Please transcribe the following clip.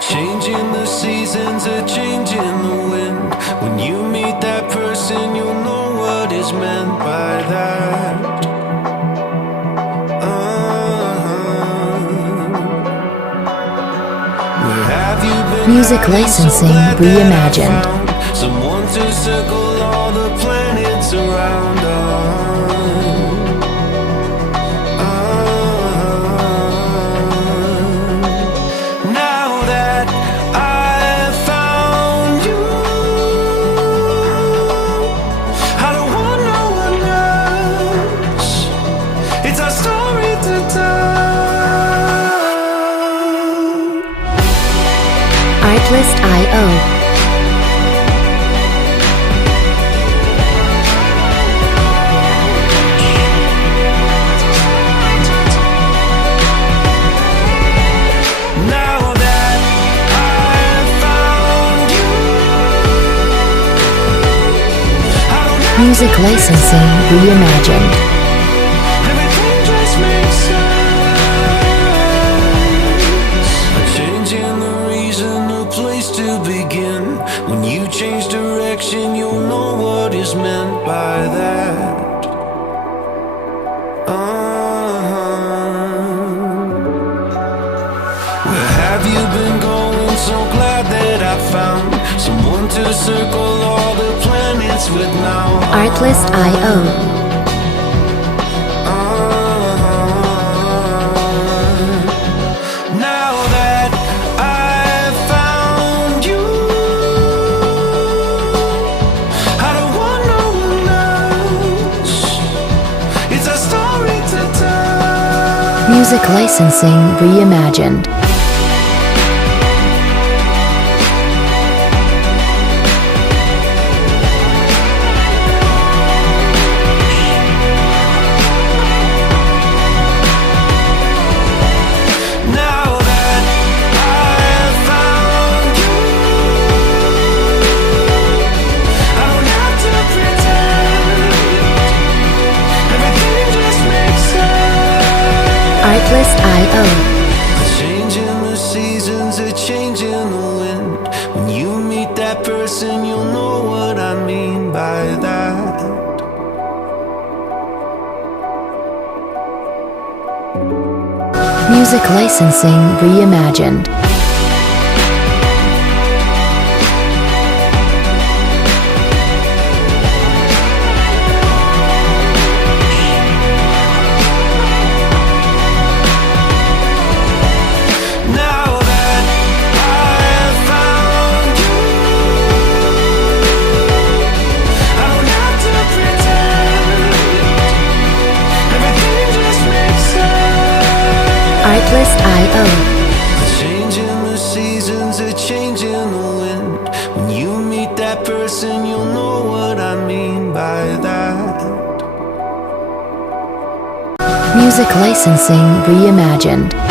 Changing the seasons, a change in the wind. When you meet that person, you'll know what is meant by that. Where have you been? Music licensing reimagined. Someone to circle all the planets around Now that I've found you, I don't want no one else. It's our story to tell. Artlist.io. Music licensing reimagined. Everything just makes sense. A change in the reason, a place to begin. When you change direction, you'll know what is meant by that. Where have you been going? So glad that I found someone to circle all the planets with now. Artlist.io. Now that I've found you, I don't want no one else. It's a story to tell. Music licensing reimagined. Artlist.io. A change in the seasons, a change in the wind. When you meet that person, you'll know what I mean by that. Music licensing reimagined. Artlist.io. A change in the seasons, a change in the wind. When you meet that person, you'll know what I mean by that. Music licensing reimagined.